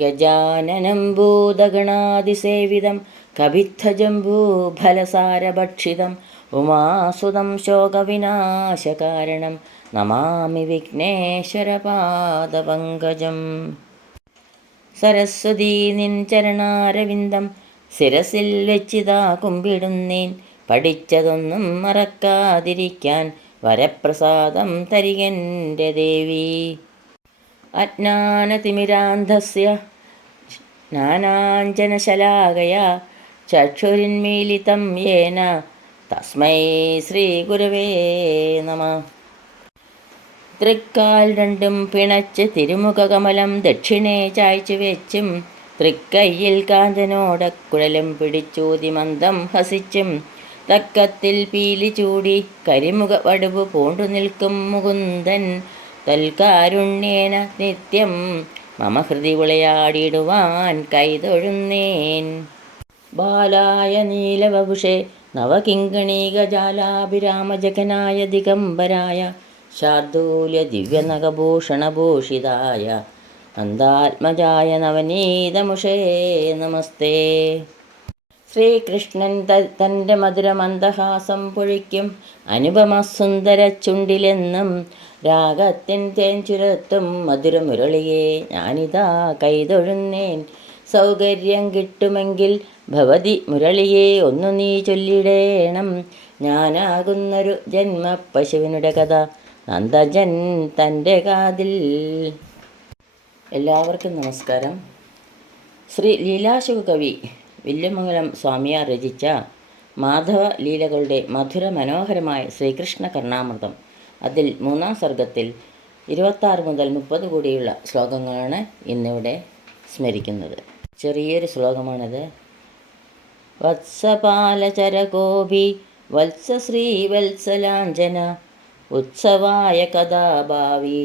ഗജാനനം ഭൂതഗണാതിസേവിതം കവിത്ഥജംബൂഫലസാരഭക്ഷിതം ഉമാസുതം ശോകവിനാശകാരണം നമാമി വിഘ്നേശ്വരപാദപങ്കജം. സരസ്വതീ നിൻ ചരണാരവിന്ദം ശിരസിൽ വെച്ചിതാ കുമ്പിടുന്നേൻ. പഠിച്ചതൊന്നും മറക്കാതിരിക്കാൻ വരപ്രസാദം തരികെൻ്റെ ദേവി. അജ്ഞാനതിമിരാന്ധസ്യ ജ്ഞാനാഞ്ജനശലാകയാ ചക്ഷുരുന്മീലിതം യേന തസ്മൈ ശ്രീഗുരവേ നമഃ. തൃക്കാൽ രണ്ടും പിണച്ച് തിരുമുഖകമലം ദക്ഷിണേ ചായ്ച്ചു വെച്ചും തൃക്കയ്യിൽ കാഞ്ചനോടക്കുഴലും പിടിച്ചൂതി മന്ദം ഹസിച്ചും തക്കത്തിൽ പീലി ചൂടി കരിമുഖ വടുവ് പൂണ്ടു നിൽക്കും മുകുന്ദൻ തൽക്കാരുണ്യേന നിത്യം മമ ഹൃദി വിളയാടിടുവാൻ കൈതൊഴുന്നേൻ. ബാലായ നീലവപുഷേ നവകിങ്കണീകജാലാഭിരാമജഗനായ ദിഗംബരായ ശാർദൂല്യ ദിവ്യനഖഭൂഷണഭൂഷിതായ നന്ദാത്മജായ നവനീതമുഷേ നമസ്തേ. ശ്രീകൃഷ്ണൻ തൻ്റെ മധുരമന്ദഹാസം പൊഴിക്കും അനുപമസുന്ദര ചുണ്ടിലെന്നും രാഗത്തിൻ തേൻ ചുരത്തും മധുരമുരളിയെ ഞാനിതാ കൈതൊഴുന്നേൻ. സൗകര്യം കിട്ടുമെങ്കിൽ ഭവതി മുരളിയെ ഒന്നു നീ ചൊല്ലിടേണം. ഞാനാകുന്നൊരു ജന്മ പശുവിനുടെ കഥ നന്ദജൻ തൻ്റെ കാതിൽ. എല്ലാവർക്കും നമസ്കാരം. ശ്രീ ലീലാശിവകവി വില്വമംഗലം സ്വാമിയാർ രചിച്ച മാധവ ലീലകളുടെ മധുര മനോഹരമായ ശ്രീകൃഷ്ണ കർണാമൃതം, അതിൽ 3-ാം സർഗത്തിൽ 26 മുതൽ 30 കൂടിയുള്ള ശ്ലോകങ്ങളാണ് ഇന്നിവിടെ സ്മരിക്കുന്നത്. ചെറിയൊരു ശ്ലോകമാണിത്. വത്സപാലചരകോപി വത്സ ശ്രീവത്സലാഞ്ജന ഉത്സവായ കഥാഭാവി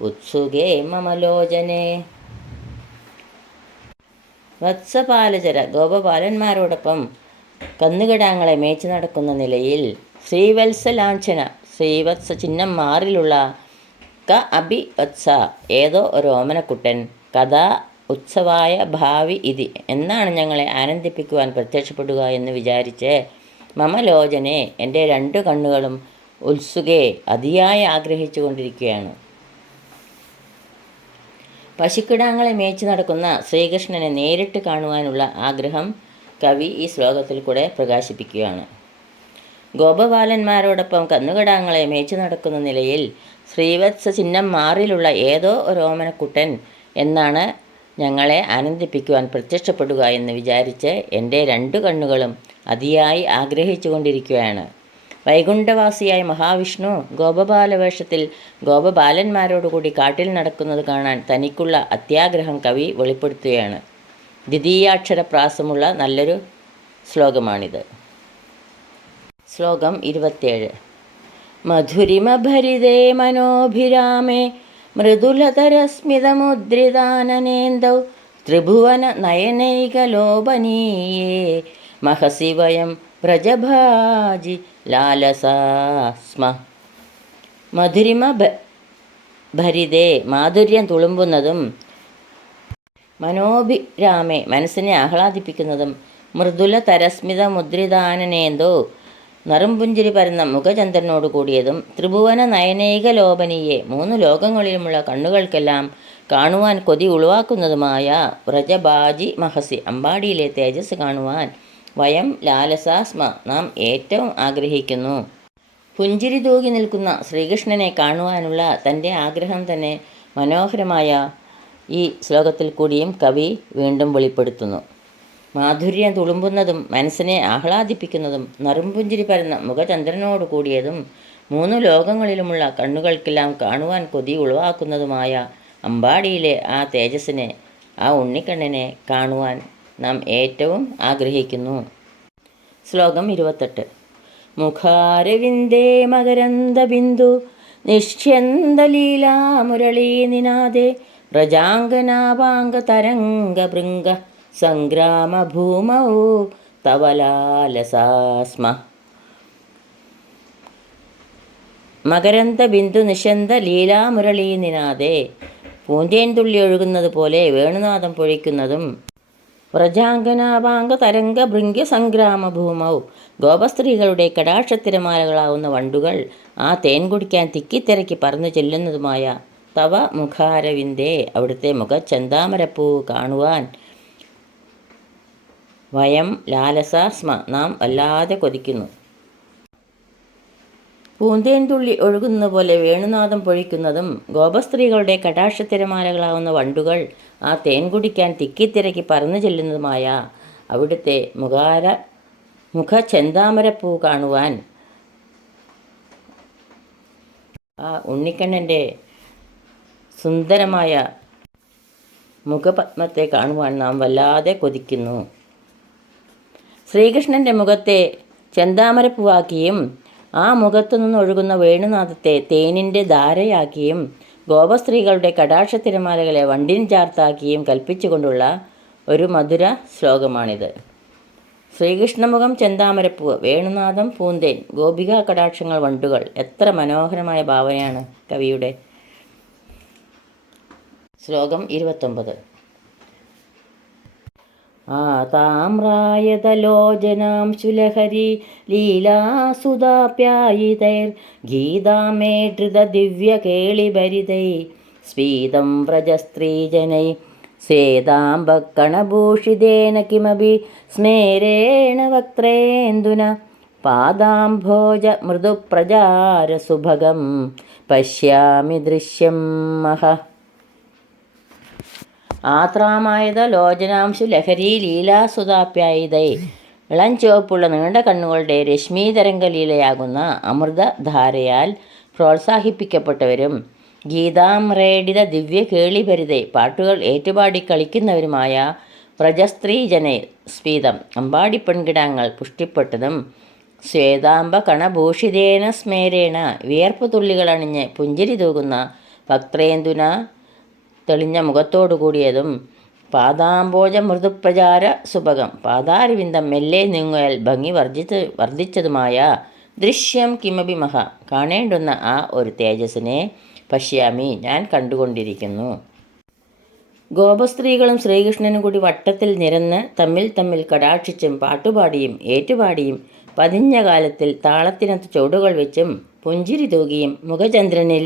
ഉത്സുകേ മമലോചനെ. വത്സപാലചര ഗോപപാലന്മാരോടൊപ്പം കന്നുകിടാങ്ങളെ മേച്ചു നടക്കുന്ന നിലയിൽ ശ്രീവത്സലാഞ്ഛന ശ്രീവത്സ ചിഹ്നം മാറിലുള്ള ക അഭി വത്സ ഏതോ ഒരു ഓമനക്കുട്ടൻ കഥാ ഉത്സവായ ഭാവി ഇതി എന്നാണ് ഞങ്ങളെ ആനന്ദിപ്പിക്കുവാൻ പ്രത്യക്ഷപ്പെടുക എന്ന് വിചാരിച്ച് മമലോചനെ എൻ്റെ 2 കണ്ണുകളും ഉത്സുകെ അതിയായി ആഗ്രഹിച്ചു കൊണ്ടിരിക്കുകയാണ്. പശുക്കിടാങ്ങളെ മേച്ചു നടക്കുന്ന ശ്രീകൃഷ്ണനെ നേരിട്ട് കാണുവാനുള്ള ആഗ്രഹം കവി ഈ ശ്ലോകത്തിൽ കൂടെ പ്രകാശിപ്പിക്കുകയാണ്. ഗോപബാലന്മാരോടൊപ്പം കന്നുകിടാങ്ങളെ മേച്ചു നടക്കുന്ന നിലയിൽ ശ്രീവത്സ ചിഹ്നം മാറിലുള്ള ഏതോ ഒരു ഓമനക്കുട്ടൻ എന്നാണ് ഞങ്ങളെ ആനന്ദിപ്പിക്കുവാൻ പ്രത്യക്ഷപ്പെടുക എന്ന് വിചാരിച്ച് എൻ്റെ 2 കണ്ണുകളും അതിയായി ആഗ്രഹിച്ചു കൊണ്ടിരിക്കുകയാണ്. വൈകുണ്ഠവാസിയായ മഹാവിഷ്ണു ഗോപബാലവേഷത്തിൽ ഗോപബാലന്മാരോടുകൂടി കാട്ടിൽ നടക്കുന്നത് കാണാൻ തനിക്കുള്ള അത്യാഗ്രഹം കവി വെളിപ്പെടുത്തുകയാണ്. ദ്വിതീയാക്ഷരപ്രാസമുള്ള നല്ലൊരു ശ്ലോകമാണിത്. ശ്ലോകം 27. മധുരിമഭരിതേ മനോഭിരാമേ മൃദുലതരസ്മിതമുദ്രിതാനനേന്ദൗ ത്രിഭുവന നയനൈകലോപനീയേ മഹസി വയം വ്രജഭാജി ലാലസാസ്മ. മധുരിമ ഭരിതേ മാധുര്യം തുളുമ്പുന്നതും മനോഭിരാമേ മനസ്സിനെ ആഹ്ലാദിപ്പിക്കുന്നതും മൃദുല തരസ്മിത മുദ്രിതാനനേന്തോ നറുംപുഞ്ചിരി പരന്ന മുഖചന്ദ്രനോട് കൂടിയതും ത്രിഭുവന നയനൈക ലോപനീയെ 3 ലോകങ്ങളിലുമുള്ള കണ്ണുകൾക്കെല്ലാം കാണുവാൻ കൊതി ഉളവാക്കുന്നതുമായ വ്രജബാജി മഹസി അമ്പാടിയിലെ തേജസ് കാണുവാൻ വയം ലാലസാസ്മ നാം ഏറ്റവും ആഗ്രഹിക്കുന്നു. പുഞ്ചിരി തൂകി നിൽക്കുന്ന ശ്രീകൃഷ്ണനെ കാണുവാനുള്ള തൻ്റെ ആഗ്രഹം തന്നെ മനോഹരമായ ഈ ശ്ലോകത്തിൽ കൂടിയും കവി വീണ്ടും വെളിപ്പെടുത്തുന്നു. മാധുര്യം തുളുമ്പുന്നതും മനസ്സിനെ ആഹ്ലാദിപ്പിക്കുന്നതും നറുംപുഞ്ചിരി പരന്ന മുഖചന്ദ്രനോട് കൂടിയതും 3 ലോകങ്ങളിലുമുള്ള കണ്ണുകൾക്കെല്ലാം കാണുവാൻ കൊതി ഉളവാക്കുന്നതുമായ അമ്പാടിയിലെ ആ തേജസ്സിനെ, ആ ഉണ്ണിക്കണ്ണനെ കാണുവാൻ നാം ഏറ്റവും ആഗ്രഹിക്കുന്നു. ശ്ലോകം 28. മുഖാരവിന്ദേ മകരന്ദബിന്ദു നിഷ്യന്തലീലാമുരളീനിനാദേ വ്രജാംഗനാഭാംഗതരംഗഭൃംഗ സംഗ്രാമഭൂമൗ തവലാലസാസ്മ. മകരന്ദബിന്ദു നിശന്ത ലീലാമുരളീനിനാദേ പൂന്തേൻ തുള്ളി ഒഴുകുന്നത് പോലെ വേണുനാഥം പൊഴിക്കുന്നതും വ്രജാംഗനാവാംഗ തരംഗ ഭൃംഗ്യ സംഗ്രാമ ഭൂമൗ ഗോപസ്ത്രീകളുടെ കടാക്ഷത്തിരമാലകളാവുന്ന വണ്ടുകൾ ആ തേൻ കുടിക്കാൻ തിക്കിത്തിരക്കി പറന്നു ചെല്ലുന്നതുമായ തവ മുഖാരവിന്ദേ അവിടുത്തെ മുഖച്ചന്താമരപ്പൂ കാണുവാൻ വയം ലാലസ സ്മ നാം വല്ലാതെ കൊതിക്കുന്നു. പൂന്തേൻ തുള്ളി ഒഴുകുന്ന പോലെ വേണുനാഥം പൊഴിക്കുന്നതും ഗോപസ്ത്രീകളുടെ കടാക്ഷത്തിരമാലകളാവുന്ന വണ്ടുകൾ ആ തേൻ കുടിക്കാൻ തിക്കിത്തിരക്കി പറന്നു ചെല്ലുന്നതുമായ അവിടുത്തെ മുഖചന്താമരപ്പൂ കാണുവാൻ ആ ഉണ്ണിക്കണ്ണൻ്റെ സുന്ദരമായ മുഖപത്മത്തെ കാണുവാൻ നാം വല്ലാതെ കൊതിക്കുന്നു. ശ്രീകൃഷ്ണൻ്റെ മുഖത്തെ ചെന്താമരപ്പൂവാക്കിയും ആ മുഖത്തു നിന്നൊഴുകുന്ന വേണുനാഥത്തെ തേനിൻ്റെ ധാരയാക്കിയും ഗോപസ്ത്രീകളുടെ കടാക്ഷത്തിരമാലകളെ വണ്ടിൻ ചാർത്താക്കിയും കൽപ്പിച്ചുകൊണ്ടുള്ള ഒരു മധുര ശ്ലോകമാണിത്. ശ്രീകൃഷ്ണമുഖം ചെന്താമരപ്പൂ, വേണുനാഥം പൂന്തേൻ, ഗോപികാ കടാക്ഷങ്ങൾ വണ്ടുകൾ. എത്ര മനോഹരമായ ഭാവനയാണ് കവിയുടെ. ശ്ലോകം 29. താമ്രായതലോചനാംശുലഹരി ലീലാസുതാപ്യായിതൈർ ഗീതാമേ ധൃതദിവ്യകേളിഭരിതൈ സ്ഫീതം വ്രജസ്ത്രീജനൈ സേതാംബക്കണഭൂഷിതേന കിമപി സ്മേരേണ വക്ത്രേന്ദുന പാദാംഭോജ മൃദുപ്രജാരസുഭഗം പശ്യാമി ദൃശ്യം മഹ. ആത്രാമായത ലോചനാംശു ലഹരി ലീലാസുതാപ്യായിതൈ ഇളം ചുവപ്പുള്ള നീണ്ട കണ്ണുകളുടെ രശ്മീതരംഗലീലയാകുന്ന അമൃതധാരയാൽ പ്രോത്സാഹിപ്പിക്കപ്പെട്ടവരും ഗീതാമ്രേഡിത ദിവ്യ കേളിഭരിതൈ പാട്ടുകൾ ഏറ്റുപാടി കളിക്കുന്നവരുമായ വ്രജസ്ത്രീജനെ സ്ഫീതം അമ്പാടി പെൺകിടാങ്ങൾ പുഷ്ടിപ്പെട്ടതും ശ്വേതാംബ കണഭൂഷിതേന സ്മേരേണ വിയർപ്പ് തുള്ളികളണിഞ്ഞ് പുഞ്ചിരി തൂകുന്ന വക്ത്രേന്ദുന തെളിഞ്ഞ മുഖത്തോടു കൂടിയതും പാദാംബോജ മൃദുപ്രചാര സുഭകം പാദാരവിന്ദം മെല്ലെ നീങ്ങുകയാൽ ഭംഗി വർദ്ധിച്ചതുമായ ദൃശ്യം കിമപി മഹ കാണേണ്ടുന്ന ആ ഒരു തേജസ്സിനെ പശ്യാമി ഞാൻ കണ്ടുകൊണ്ടിരിക്കുന്നു. ഗോപസ്ത്രീകളും ശ്രീകൃഷ്ണനും കൂടി വട്ടത്തിൽ നിരന്ന് തമ്മിൽ തമ്മിൽ കടാക്ഷിച്ചും പാട്ടുപാടിയും ഏറ്റുപാടിയും പതിഞ്ഞ കാലത്തിൽ താളത്തിനൊത്ത് ചുവടുകൾ വെച്ചും പുഞ്ചിരി തൂകിയും മുഖചന്ദ്രനിൽ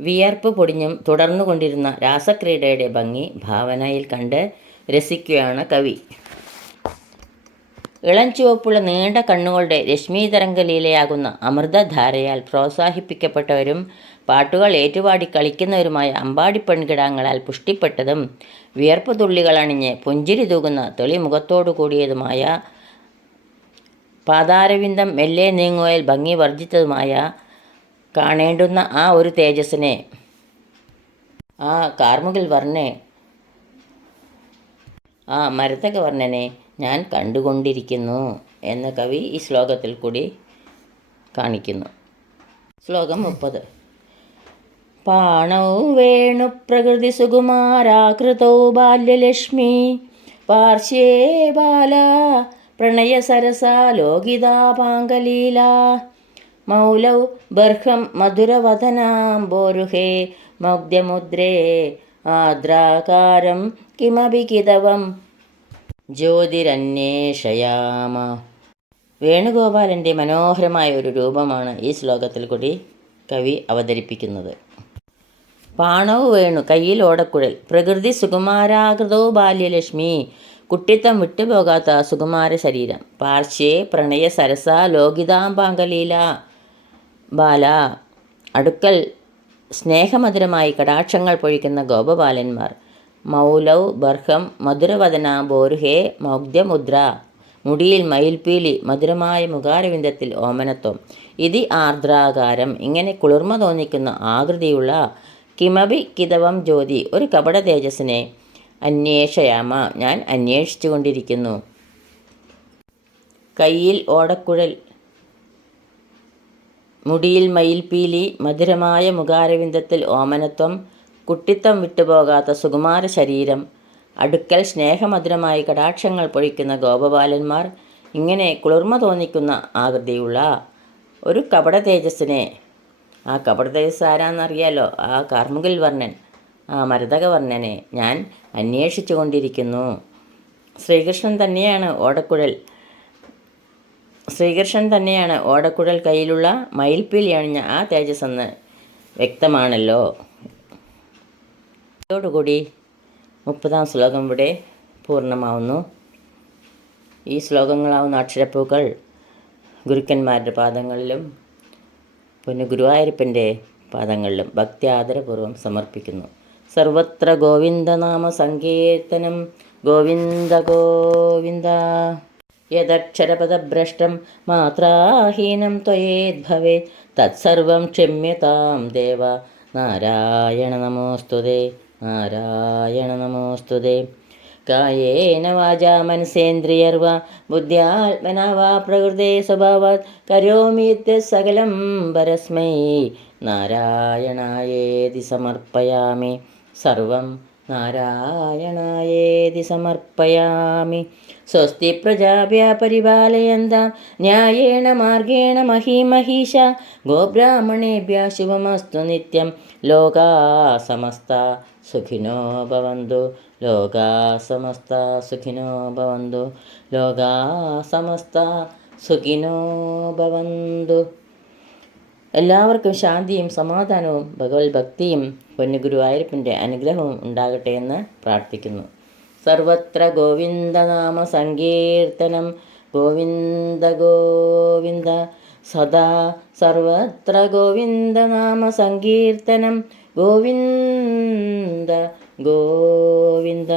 വിയർപ്പ് പൊടിഞ്ഞും തുടർന്നുകൊണ്ടിരുന്ന രാസക്രീഡയുടെ ഭംഗി ഭാവനയിൽ കണ്ട് രസിക്കുകയാണ് കവി. ഇളം ചുവപ്പുള്ള നീണ്ട കണ്ണുകളുടെ രശ്മീതരംഗലീലയാകുന്ന അമൃതധാരയാൽ പ്രോത്സാഹിപ്പിക്കപ്പെട്ടവരും പാട്ടുകൾ ഏറ്റുപാടി കളിക്കുന്നവരുമായ അമ്പാടി പെൺകിടാങ്ങളാൽ പുഷ്ടിപ്പെട്ടതും വിയർപ്പ് തുള്ളികളണിഞ്ഞ് പുഞ്ചിരി തൂകുന്ന തെളിമുഖത്തോടു കൂടിയതുമായ പാദാരവിന്ദം മെല്ലെ നീങ്ങുകയിൽ ഭംഗി വർദ്ധിച്ചതുമായ കാണേണ്ടുന്ന ആ ഒരു തേജസ്സിനെ ആ കാർമുകിൽ വർണ്ണനെ ആ മരതക വർണ്ണനെ ഞാൻ കണ്ടുകൊണ്ടിരിക്കുന്നു എന്ന് കവി ഈ ശ്ലോകത്തിൽ കൂടി കാണിക്കുന്നു. ശ്ലോകം 30. പാണൗ വേണു പ്രകൃതി സുകുമാരാകൃതൗ ബാല്യലക്ഷ്മി പാർശ്വേ ബാല പ്രണയ സരസാ ലോകിതാപാംഗലീല മൗലൗ ബർഹം മധുരവദനാംബോരുഹേ മൗഗ്ധ്യമുദ്രേ ആദ്രാകാരം കിമപി കിതവം ജ്യോതിരന്വേഷയാമ. വേണുഗോപാലൻ്റെ മനോഹരമായ ഒരു രൂപമാണ് ഈ ശ്ലോകത്തിൽ കൂടി കവി അവതരിപ്പിക്കുന്നത്. പാണവ് വേണു കയ്യിൽ ഓടക്കുഴൽ, പ്രകൃതി സുകുമാരാകൃതോ ബാല്യലക്ഷ്മി കുട്ടിത്തം വിട്ടുപോകാത്ത സുകുമാര ശരീരം, പാർശ്വേ പ്രണയ സരസ ലോകിതാംബാംഗലീല ബാല അടുക്കൽ സ്നേഹമധുരമായി കടാക്ഷങ്ങൾ പൊഴിക്കുന്ന ഗോപബാലന്മാർ, മൗലൗ ബർഹം മധുരവദന ബോരുഹേ മൗഗ്ധ്യമുദ്ര മുടിയിൽ മയിൽപീലി മധുരമായ മുഖാരവിന്ദത്തിൽ ഓമനത്വം, ഇതി ആർദ്രാകാരം ഇങ്ങനെ കുളിർമ തോന്നിക്കുന്ന ആകൃതിയുള്ള കിമപി കിതവം ജ്യോതി ഒരു കപട തേജസ്സിനെ അന്വേഷയാമ ഞാൻ അന്വേഷിച്ചു കൊണ്ടിരിക്കുന്നു. കയ്യിൽ ഓടക്കുഴൽ, മുടിയിൽ മയിൽപീലി മധുരമായ മുഖാരവിന്ദത്തിൽ ഓമനത്വം, കുട്ടിത്തം വിട്ടുപോകാത്ത സുകുമാര ശരീരം, അടുക്കൽ സ്നേഹമധുരമായി കടാക്ഷങ്ങൾ പൊഴിക്കുന്ന ഗോപബാലന്മാർ, ഇങ്ങനെ കുളിർമ തോന്നിക്കുന്ന ആകൃതിയുള്ള ഒരു കപട തേജസ്സിനെ, ആ കപട തേജസ് ആരാന്നറിയാലോ, ആ കാർമുകിൽ വർണ്ണൻ ആ മരതകവർണ്ണനെ ഞാൻ അന്വേഷിച്ചു കൊണ്ടിരിക്കുന്നു. ശ്രീകൃഷ്ണൻ തന്നെയാണ് ഓടക്കുഴൽ കയ്യിലുള്ള മയിൽപ്പീലി അണിഞ്ഞ ആ തേജസ്സെന്ന് വ്യക്തമാണല്ലോ. ഇതോടുകൂടി 30-ാം ശ്ലോകം ഇവിടെ പൂർണ്ണമാവുന്നു. ഈ ശ്ലോകങ്ങളാവുന്ന അക്ഷരപ്പൂക്കൾ ഗുരുക്കന്മാരുടെ പാദങ്ങളിലും ഗുരുവായൂരപ്പൻ്റെ പാദങ്ങളിലും ഭക്തി ആദരപൂർവ്വം സമർപ്പിക്കുന്നു. സർവത്ര ഗോവിന്ദനാമ സങ്കീർത്തനം ഗോവിന്ദ ഗോവിന്ദ. യദക്ഷരപദഭ്രഷ്ടം മാത്രാഹീനം ത്വയേദ്ഭവേത് തത്സർവം ക്ഷമ്യതാം ദേവ നാരായണ നമോസ്തുതേ നാരായണ നമോസ്തുതേ. കായേന വാചാ മനസേന്ദ്രിയർവാ ബുദ്ധ്യാത്മനാ വാ പ്രകൃതേ സ്വഭാവാത് കരോമി സകലം പരസ്മൈ നാരായണായേതി സമർപ്പയാമി. സർവം നാരായണായേതി സമർപ്പയാമി. സ്വസ്തി പ്രജാഭ്യഃ പരിപാലയന്താം ന്യായേന മാർഗേണ മഹീമഹീഷ. ഗോബ്രാഹ്മണേഭ്യഃ ശുഭമസ്തു നിത്യം. ലോകാ സമസ്താ സുഖിനോ ഭവന്തു. ലോകാ സമസ്താ സുഖിനോ ഭവന്തു. ലോകാ സമസ്താ സുഖിനോ ഭവന്തു. എല്ലാവർക്കും ശാന്തിയും സമാധാനവും ഭഗവത് ഭക്തിയും ഗുരുവായൂരപ്പൻ്റെ അനുഗ്രഹവും ഉണ്ടാകട്ടെ എന്ന് പ്രാർത്ഥിക്കുന്നു. സർവത്ര ഗോവിന്ദനാമ സങ്കീർത്തനം ഗോവിന്ദ ഗോവിന്ദ. സദാ സർവത്ര ഗോവിന്ദനാമ സങ്കീർത്തനം ഗോവിന്ദ ഗോവിന്ദ.